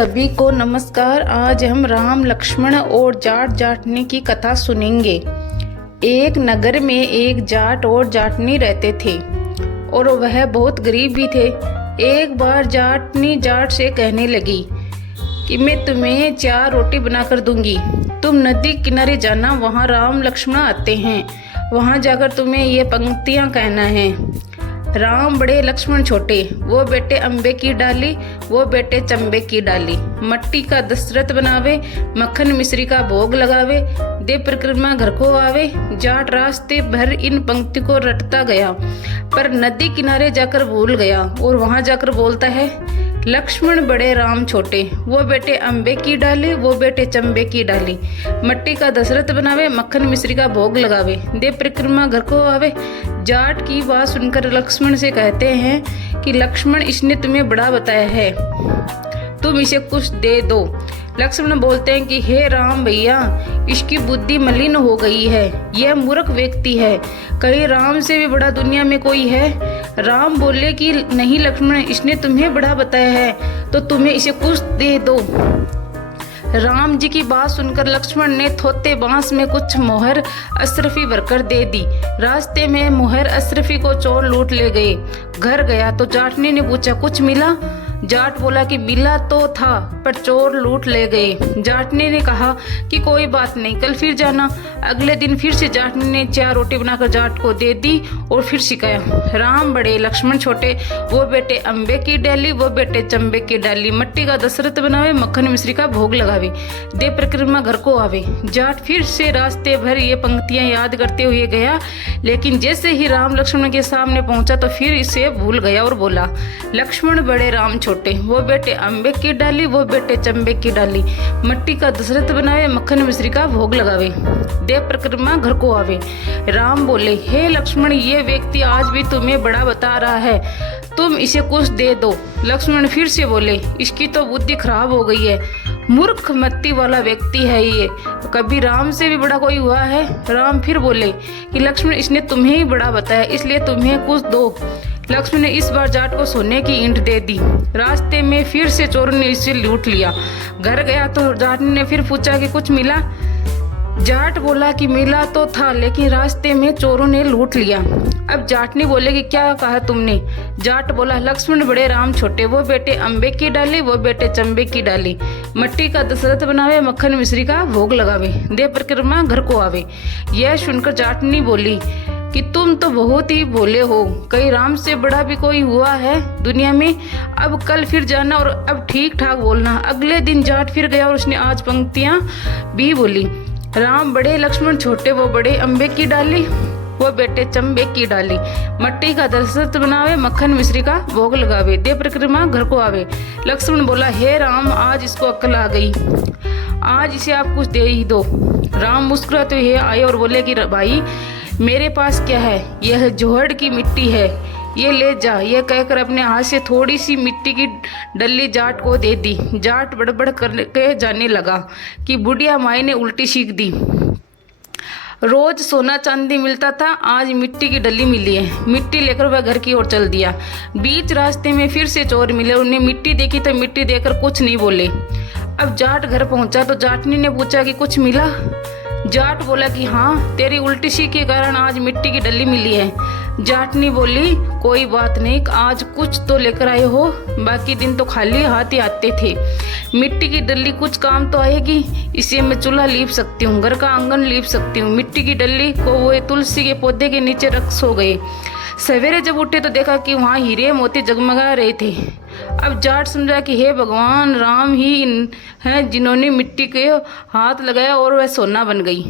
सभी को नमस्कार। आज हम राम लक्ष्मण और जाट जाटनी की कथा सुनेंगे। एक नगर में एक जाट और जाटनी रहते थे और वह बहुत गरीब भी थे। एक बार जाटनी जाट से कहने लगी कि मैं तुम्हें 4 रोटी बनाकर दूंगी, तुम नदी किनारे जाना, वहाँ राम लक्ष्मण आते हैं, वहाँ जाकर तुम्हें ये पंक्तियाँ कहना है। राम बड़े लक्ष्मण छोटे, वो बेटे अम्बे की डाली, वो बेटे चंबे की डाली। मट्टी का दशरथ बनावे, मक्खन मिश्री का भोग लगावे, दे परिक्रमा घर को आवे। जाट रास्ते भर इन पंक्ति को रटता गया, पर नदी किनारे जाकर भूल गया और वहां जाकर बोलता है, लक्ष्मण बड़े राम छोटे, वो बेटे अम्बे की डाली, वो बेटे चंबे की डाली। मट्टी का दशरथ बनावे, मक्खन मिश्री का भोग लगावे, दे परिक्रमा घर को आवे। जाट की बात सुनकर लक्ष्मण से कहते हैं कि लक्ष्मण, इसने तुम्हें बड़ा बताया है, तुम इसे कुछ दे दो। लक्ष्मण बोलते हैं कि हे राम भैया, इसकी बुद्धि मलिन हो गई है, यह मूर्ख व्यक्ति है, कहीं राम से भी बड़ा दुनिया में कोई है। राम बोले कि नहीं लक्ष्मण, इसने तुम्हें बड़ा बताया है तो तुम्हें इसे कुछ दे दो। राम जी की बात सुनकर लक्ष्मण ने थोते बांस में कुछ मोहर अशरफी भरकर दे दी। रास्ते में मोहर अशरफी को चोर लूट ले गए। घर गया तो जाटनी ने पूछा, कुछ मिला? जाट बोला कि मिला तो था, पर चोर लूट ले गए। जाटनी ने कहा कि कोई बात नहीं, कल फिर जाना। अगले दिन फिर से जाटनी ने 4 रोटी बनाकर जाट को दे दी और फिर सिखाया, राम बड़े लक्ष्मण छोटे, वो बेटे अम्बे की डाली, वो बेटे चंबे की डाली। मट्टी का दशरथ बनावे, मक्खन मिश्री का भोग लगावे, दे परिक्रमा घर को आवे। जाट फिर से रास्ते भर ये पंक्तियां याद करते हुए गया, लेकिन जैसे ही राम लक्ष्मण के सामने पहुंचा तो फिर इसे भूल गया और बोला, लक्ष्मण बड़े राम छोटे, वो बेटे अम्बे की डाली, वो बेटे चंबे की डाली। मट्टी का दशरथ बनावे, मक्खन मिश्री का भोग लगावे, दे परिक्रमा घर को आवे। राम बोले, हे लक्ष्मण, ये व्यक्ति आज भी तुम्हें बड़ा बता रहा है, तुम इसे कुछ दे दो। लक्ष्मण फिर से बोले, इसकी तो बुद्धि खराब हो गई है, मूर्ख मत्ती वाला व्यक्ति है ये, कभी राम से भी बड़ा कोई हुआ है? राम फिर बोले कि लक्ष्मण, इसने तुम्हें ही बड़ा बताया, इसलिए तुम्हें कुछ दो। लक्ष्मण ने इस बार जाट को सोने की ईंट दे दी। रास्ते में फिर से चोरों ने इसे लूट लिया। घर गया तो जाटनी ने फिर पूछा कि कुछ मिला? जाट बोला कि मिला तो था, लेकिन रास्ते में चोरों ने लूट लिया। अब जाटनी बोले कि क्या कहा तुमने? जाट बोला, लक्ष्मण बड़े राम छोटे, वो बेटे अम्बे की डाली, वो बेटे चंबे की डाली। मट्टी का दशरथ बनावे, मक्खन मिश्री का भोग लगावे, दे परिक्रमा घर को आवे। यह सुनकर जाटनी बोली कि तुम तो बहुत ही भोले हो, कहीं राम से बड़ा भी कोई हुआ है दुनिया में? अब कल फिर जाना और अब ठीक ठाक बोलना। अगले दिन जाट फिर गया और उसने आज पंक्तियां भी बोली, राम बड़े लक्ष्मण छोटे, वो बड़े अम्बे की डाली, वो बेटे चंबे की डाली। मट्टी का दशरथ बनावे, मक्खन मिश्री का भोग लगावे, दे परिक्रमा घर को आवे। लक्ष्मण बोला, हे राम, आज इसको अक्ल आ गई, आज इसे आप कुछ दे ही दो। राम मुस्कुराते हुए आए और बोले कि भाई, मेरे पास क्या है, यह जोहड़ की मिट्टी है, ये ले जा। यह कहकर अपने हाथ से थोड़ी सी मिट्टी की डल्ली जाट को दे दी। जाट बड़बड़ करके जाने लगा कि बुढ़िया माई ने उल्टी सीख दी, रोज सोना चांदी मिलता था, आज मिट्टी की डली मिली है। मिट्टी लेकर वह घर की ओर चल दिया। बीच रास्ते में फिर से चोर मिले, उन्हें मिट्टी देखी तो मिट्टी देकर कुछ नहीं बोले। अब जाट घर पहुंचा तो जाटनी ने पूछा कि कुछ मिला? जाट बोला कि हाँ, तेरी उल्टी सी के कारण आज मिट्टी की डली मिली है। जाटनी बोली, कोई बात नहीं, आज कुछ तो लेकर आए हो, बाकी दिन तो खाली हाथ ही आते थे। मिट्टी की डली कुछ काम तो आएगी, इसे मैं चूल्हा लीप सकती हूँ, घर का आंगन लीप सकती हूँ। मिट्टी की डली को वो तुलसी के पौधे के नीचे रख सो गए। सवेरे जब उठे तो देखा कि वहाँ हीरे मोती जगमगा रहे थे। अब जाट समझा कि हे भगवान, राम ही हैं जिन्होंने मिट्टी के हाथ लगाया और वह सोना बन गई।